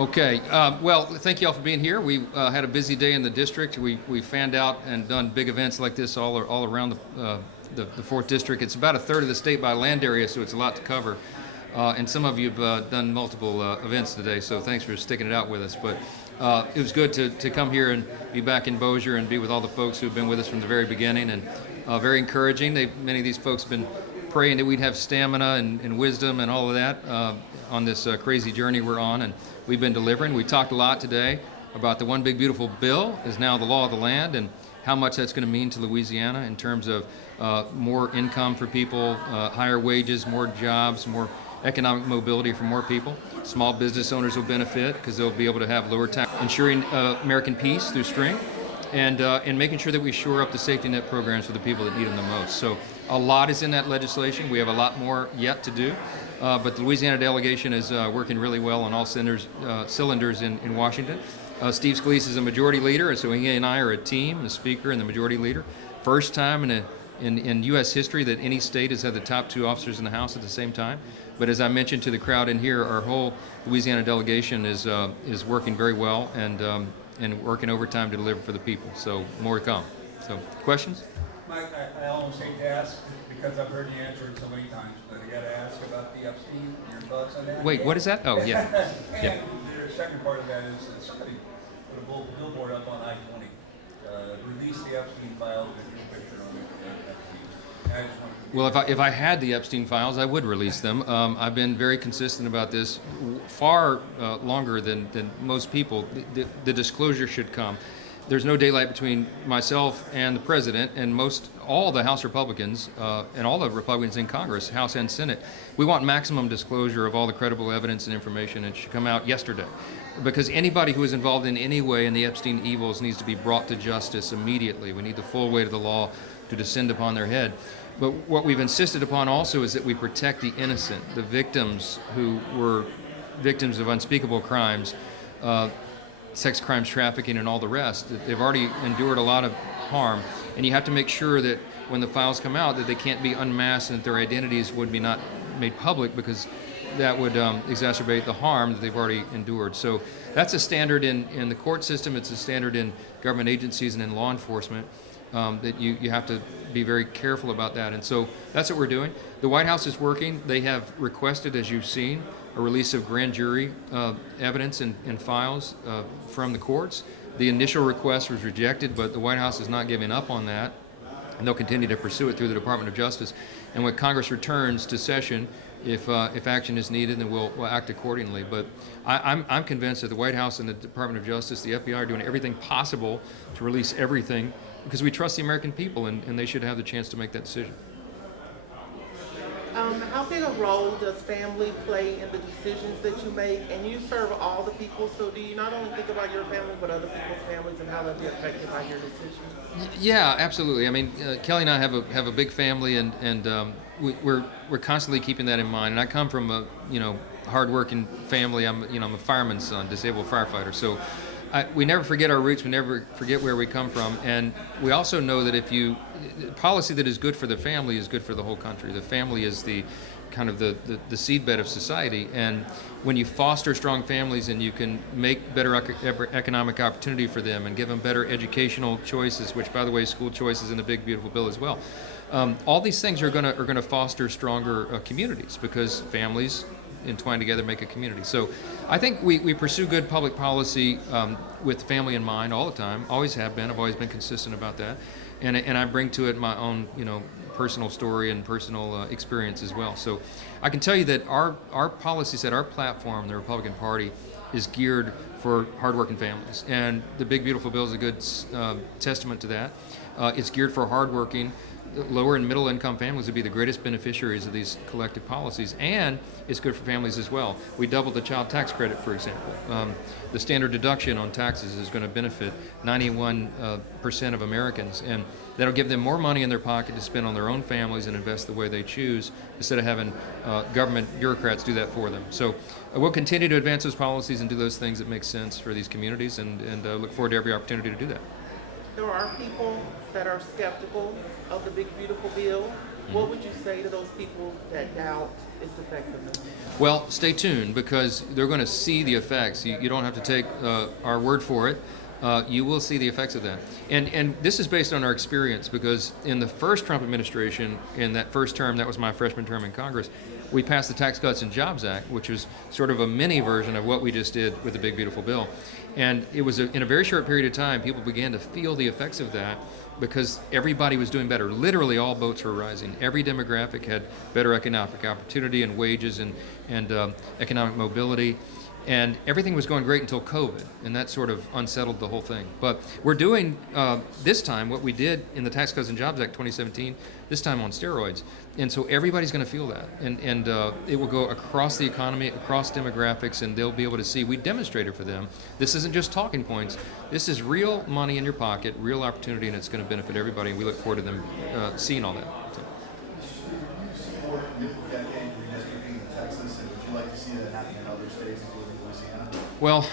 Okay. Well, thank you all for being here. We had a busy day in the district. We fanned out and done big events like this all around the fourth district. It's about a third of the state by land area, so it's a lot to cover. And some of you have done multiple events today, so thanks for sticking it out with us. But it was good to come here and be back in Bossier and be with all the folks who've been with us from the very beginning, and very encouraging. Many of these folks have been praying that we'd have stamina and wisdom and all of that on this crazy journey we're on, and we've been delivering. We talked a lot today about the One Big Beautiful Bill is now the law of the land, and how much that's going to mean to Louisiana in terms of more income for people, higher wages, more jobs, more economic mobility for more people. Small business owners will benefit because they'll be able to have lower tax, ensuring American peace through strength, and making sure that we shore up the safety net programs for the people that need them the most. So a lot is in that legislation. We have a lot more yet to do. But the Louisiana delegation is working really well on all cylinders in Washington. Steve Scalise is a majority leader, so he and I are a team, the speaker and the majority leader. First time in U.S. history that any state has had the top two officers in the House at the same time. But as I mentioned to the crowd in here, our whole Louisiana delegation is working very well and working overtime to deliver for the people. So more to come. So questions? Mike, I almost hate to ask because I've heard the answer so many times, but I got to ask about the Epstein. Your thoughts on that? Wait, what is that? Oh, yeah. And Yeah. the second part of that is that somebody put a billboard up on I-20, release the Epstein files with your picture on it. Epstein. I just wanted to Well, if I had the Epstein files, I would release them. I've been very consistent about this, far longer than most people. The disclosure should come. There's no daylight between myself and the president and all the House Republicans and all the Republicans in Congress, House and Senate. We want maximum disclosure of all the credible evidence and information, and it should come out yesterday. Because anybody who is involved in any way in the Epstein evils needs to be brought to justice immediately. We need the full weight of the law to descend upon their head. But what we've insisted upon also is that we protect the innocent, the victims who were victims of unspeakable crimes, sex crimes, trafficking, and all the rest. They've already endured a lot of harm, and you have to make sure that when the files come out that they can't be unmasked and that their identities would be not made public, because that would exacerbate the harm that they've already endured. So that's a standard in the court system. It's a standard in government agencies and in law enforcement, that you have to be very careful about that. And so that's what we're doing. The White House is working. They have requested, as you've seen, a release of grand jury evidence and files from the courts. The initial request was rejected, but the White House is not giving up on that, and they'll continue to pursue it through the Department of Justice. And when Congress returns to session, if action is needed, then we'll act accordingly. But I'm convinced that the White House and the Department of Justice, the FBI, are doing everything possible to release everything, because we trust the American people, and they should have the chance to make that decision. How big a role does family play in the decisions that you make? And you serve all the people, so do you not only think about your family, but other people's families and how they'll be affected by your decisions? Yeah, absolutely. I mean, Kelly and I have a big family, and we're constantly keeping that in mind. And I come from a hardworking family. I'm a fireman's son, disabled firefighter. So we never forget our roots. We never forget where we come from. And we also know that policy that is good for the family is good for the whole country. The family is the kind of the seedbed of society. And when you foster strong families and you can make better economic opportunity for them and give them better educational choices, which, by the way, school choice is in the Big Beautiful Bill as well. All these things are going to foster stronger communities, because families entwined together make a community. So I think we pursue good public policy with family in mind all the time. Always have been. I've always been consistent about that, and I bring to it my own personal story and personal experience as well. So I can tell you that our policy set, our platform, the Republican Party, is geared for hardworking families, and the Big Beautiful Bill is a good testament to that. It's geared for hardworking, lower and middle income families would be the greatest beneficiaries of these collective policies, and it's good for families as well. We doubled the child tax credit, for example. The standard deduction on taxes is going to benefit 91% of Americans, and that'll give them more money in their pocket to spend on their own families and invest the way they choose, instead of having government bureaucrats do that for them. So we'll continue to advance those policies and do those things that make sense for these communities, and look forward to every opportunity to do that. There are people that are skeptical of the Big Beautiful Bill. What would you say to those people that doubt its effectiveness? Well, stay tuned because they're going to see the effects. You don't have to take our word for it. You will see the effects of that. And this is based on our experience because in the first Trump administration, in that first term, that was my freshman term in Congress, we passed the Tax Cuts and Jobs Act, which was sort of a mini version of what we just did with the Big Beautiful Bill. And it was in a very short period of time, people began to feel the effects of that because everybody was doing better. Literally all boats were rising. Every demographic had better economic opportunity and wages and economic mobility. And everything was going great until COVID, and that sort of unsettled the whole thing. But we're doing this time what we did in the Tax Cuts and Jobs Act 2017, this time on steroids. And so everybody's going to feel that. And it will go across the economy, across demographics, and they'll be able to see, we demonstrated for them. This isn't just talking points. This is real money in your pocket, real opportunity, and it's going to benefit everybody. And we look forward to them seeing all that. So. You support mid-decade redistricting in Texas, and would you like to see that happen in other states, including Louisiana? Well,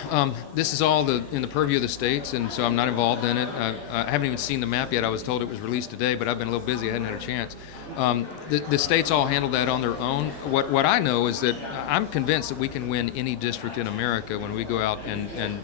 this is all in the purview of the states, and so I'm not involved in it. I haven't even seen the map yet. I was told it was released today, but I've been a little busy. I hadn't had a chance. The states all handle that on their own. What I know is that I'm convinced that we can win any district in America when we go out and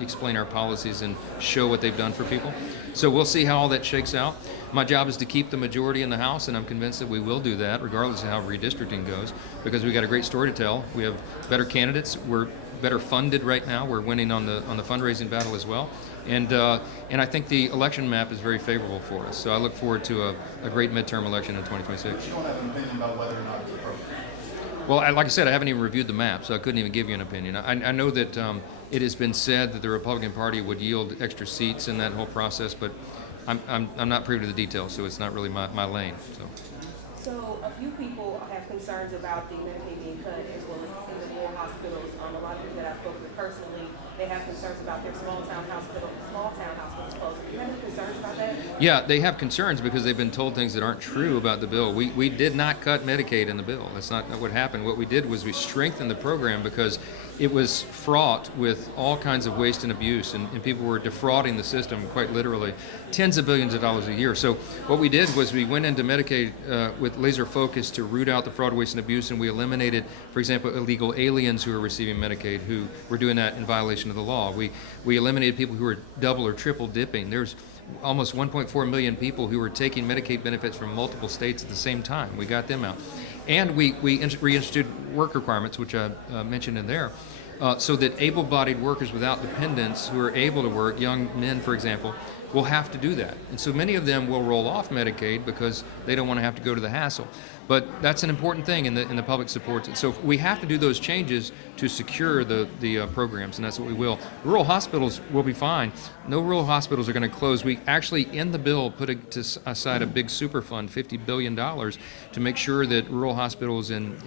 explain our policies and show what they've done for people. So we'll see how all that shakes out. My job is to keep the majority in the House, and I'm convinced that we will do that, regardless of how redistricting goes, because we got a great story to tell. We have better candidates. We're better funded right now. We're winning on the fundraising battle as well, and I think the election map is very favorable for us. So I look forward to a great midterm election in 2026. But you don't have an opinion about whether or not it's appropriate. Well, like I said, I haven't even reviewed the map, so I couldn't even give you an opinion. I know that it has been said that the Republican Party would yield extra seats in that whole process, but I'm not privy to the details, so it's not really my lane. So a few people have concerns about the Medicaid being cut as well as in the rural hospitals. A lot of people that I've spoken with personally, they have concerns about their small town hospitals closing. Do you have any concerns about that? Yeah, they have concerns because they've been told things that aren't true about the bill. We did not cut Medicaid in the bill. That's not what happened. What we did was we strengthened the program because it was fraught with all kinds of waste and abuse, and people were defrauding the system quite literally, tens of billions of dollars a year. So what we did was we went into Medicaid with laser focus to root out the fraud, waste, and abuse, and we eliminated, for example, illegal aliens who were receiving Medicaid who were doing that in violation of the law. We eliminated people who were double or triple dipping. There's almost 1.4 million people who were taking Medicaid benefits from multiple states at the same time. We got them out. And we reinstituted work requirements, which I mentioned in there, so that able-bodied workers without dependents who are able to work, young men, for example, will have to do that. And so many of them will roll off Medicaid because they don't want to have to go to the hassle. But that's an important thing, and the public supports it. So we have to do those changes to secure the programs, and that's what we will. Rural hospitals will be fine. No rural hospitals are going to close. We actually, in the bill, put aside a big super fund, $50 billion, to make sure that rural hospitals and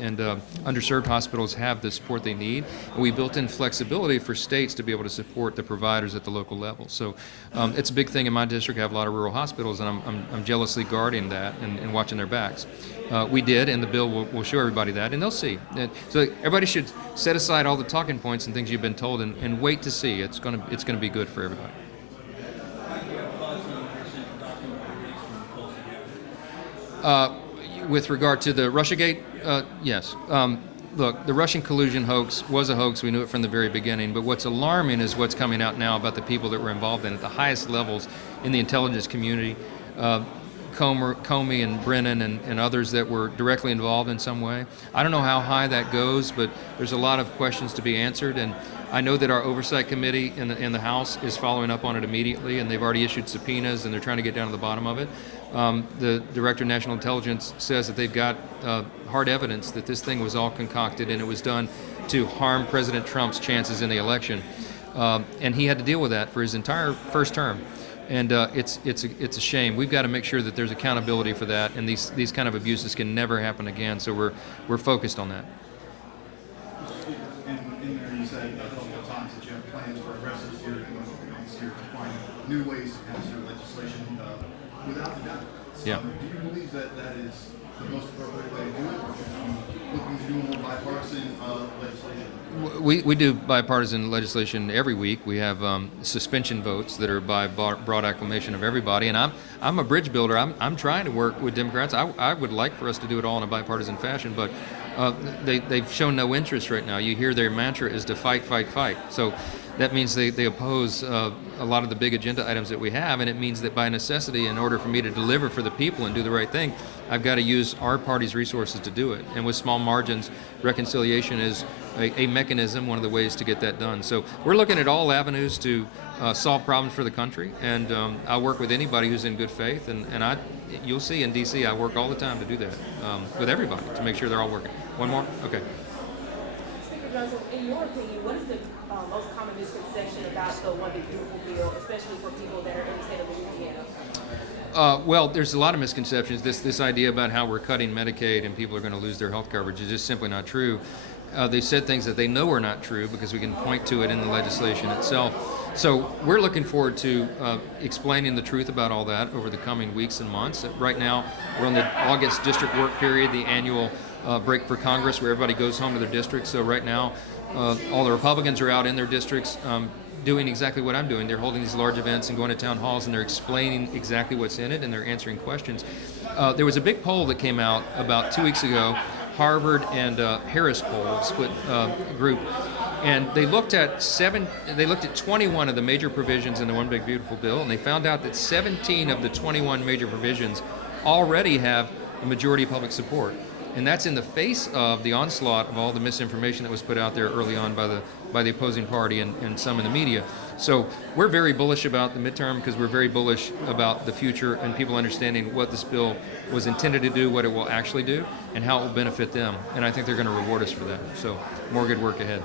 underserved hospitals have the support they need. And we built in flexibility for states to be able to support the providers at the local level. So it's a big thing in my district. I have a lot of rural hospitals, and I'm jealously guarding that and watching their backs. We did, and the bill will show everybody that, and they'll see. And so everybody should set aside all the talking points and things you've been told, and wait to see. It's gonna be good for everybody. With regard to the Russiagate, yes. Look, the Russian collusion hoax was a hoax. We knew it from the very beginning. But what's alarming is what's coming out now about the people that were involved in it at the highest levels in the intelligence community. Comey and Brennan and others that were directly involved in some way. I don't know how high that goes, but there's a lot of questions to be answered, and I know that our oversight committee in the House is following up on it immediately, and they've already issued subpoenas, and they're trying to get down to the bottom of it. The Director of National Intelligence says that they've got hard evidence that this thing was all concocted and it was done to harm President Trump's chances in the election, and he had to deal with that for his entire first term. And it's a shame. We've got to make sure that there's accountability for that, and these kind of abuses can never happen again. So we're focused on that. And in there you said a couple of times that you have plans for aggressive steering next year to find new ways to pass your legislation without the doubt. Yeah. Do you believe that is the most appropriate way to do it, or should you be looking to do more bipartisan legislation? we do bipartisan legislation every week. We have suspension votes that are by broad acclamation of everybody. And I'm a bridge builder. I'm trying to work with Democrats. I would like for us to do it all in a bipartisan fashion, but they've shown no interest right now. You hear their mantra is to fight, fight, fight. So that means they oppose a lot of the big agenda items that we have, and it means that by necessity, in order for me to deliver for the people and do the right thing, I've got to use our party's resources to do it. And with small margins, reconciliation is a mechanism, one of the ways to get that done. So we're looking at all avenues to solve problems for the country, and I'll work with anybody who's in good faith. And you'll see in D.C. I work all the time to do that with everybody to make sure they're all working. One more? Okay. Speaker Johnson, in your opinion, what is the most common misconception about the One Big Beautiful Bill, especially for people that are in the state of Louisiana? Well, there's a lot of misconceptions. This idea about how we're cutting Medicaid and people are going to lose their health coverage is just simply not true. They said things that they know are not true because we can point to it in the legislation itself. So we're looking forward to explaining the truth about all that over the coming weeks and months. Right now, we're on the August district work period, the annual break for Congress, where everybody goes home to their districts. So right now, all the Republicans are out in their districts doing exactly what I'm doing. They're holding these large events and going to town halls, and they're explaining exactly what's in it, and they're answering questions. There was a big poll that came out about 2 weeks ago, Harvard and Harris poll, split group, and they looked at 21 of the major provisions in the One Big Beautiful Bill, and they found out that 17 of the 21 major provisions already have a majority of public support. And that's in the face of the onslaught of all the misinformation that was put out there early on by the opposing party and some in the media. So we're very bullish about the midterm because we're very bullish about the future and people understanding what this bill was intended to do, what it will actually do, and how it will benefit them. And I think they're going to reward us for that. So more good work ahead.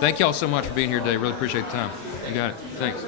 Thank you all so much for being here today. Really appreciate the time. You got it. Thanks.